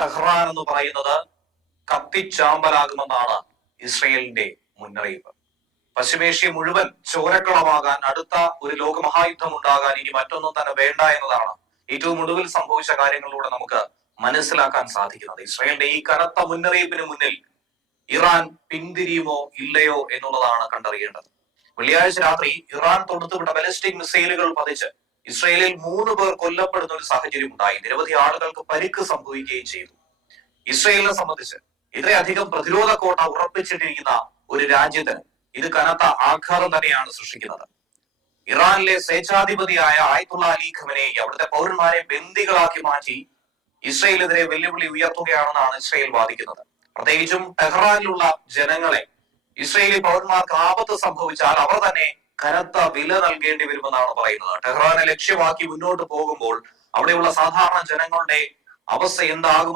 Tehran എന്ന് പറയുന്നത് കത്തിച്ചാമ്പലാകുമെന്നാണ് ഇസ്രയേലിന്റെ മുന്നറിയിപ്പ്. പശ്ചിമേഷ്യ മുഴുവൻ ചോരക്കളമാകാൻ അടുത്ത ഒരു ലോകമഹായുദ്ധം ഉണ്ടാകാൻ ഇനി മറ്റൊന്നും തന്നെ വേണ്ട എന്നതാണ് ഏറ്റവും ഒടുവിൽ സംഭവിച്ച കാര്യങ്ങളിലൂടെ നമുക്ക് മനസ്സിലാക്കാൻ സാധിക്കുന്നത്. ഇസ്രയേലിന്റെ ഈ കനത്ത മുന്നറിയിപ്പിന് മുന്നിൽ ഇറാൻ പിന്തിരിയുമോ ഇല്ലയോ എന്നുള്ളതാണ് കണ്ടറിയേണ്ടത്. വെള്ളിയാഴ്ച രാത്രി ഇറാൻ തൊടുത്തുവിട്ട ബലിസ്റ്റിക് മിസൈലുകൾ പതിച്ച് ഇസ്രയേലിൽ മൂന്ന് പേർ കൊല്ലപ്പെടുന്ന ഒരു സാഹചര്യം ഉണ്ടായി. നിരവധി ആളുകൾക്ക് പരിക്ക് സംഭവിക്കുകയും ചെയ്തു. ഇസ്രയേലിനെ സംബന്ധിച്ച് ഇത്രയധികം പ്രതിരോധ കോട്ട ഉറപ്പിച്ചിട്ടിരിക്കുന്ന ഒരു രാജ്യത്തിന് ഇത് കനത്ത ആഘാതം തന്നെയാണ് സൃഷ്ടിക്കുന്നത്. ഇറാനിലെ സ്വേച്ഛാധിപതിയായ ആയത്തുള്ള അലി ഖമനേയി അവിടുത്തെ പൗരന്മാരെ ബന്ദികളാക്കി മാറ്റി ഇസ്രയേലിനെതിരെ വെല്ലുവിളി ഉയർത്തുകയാണെന്നാണ് ഇസ്രയേൽ വാദിക്കുന്നത്. പ്രത്യേകിച്ചും ടെഹ്റാനിലുള്ള ജനങ്ങളെ ഇസ്രയേലി പൗരന്മാർക്ക് ആപത്ത് സംഭവിച്ചാൽ അവർ തന്നെ കനത്ത വില നൽകേണ്ടി വരുമെന്നാണ് പറയുന്നത്. ടെഹ്റാനെ ലക്ഷ്യമാക്കി മുന്നോട്ട് പോകുമ്പോൾ അവിടെയുള്ള സാധാരണ ജനങ്ങളുടെ അവസ്ഥ എന്താകും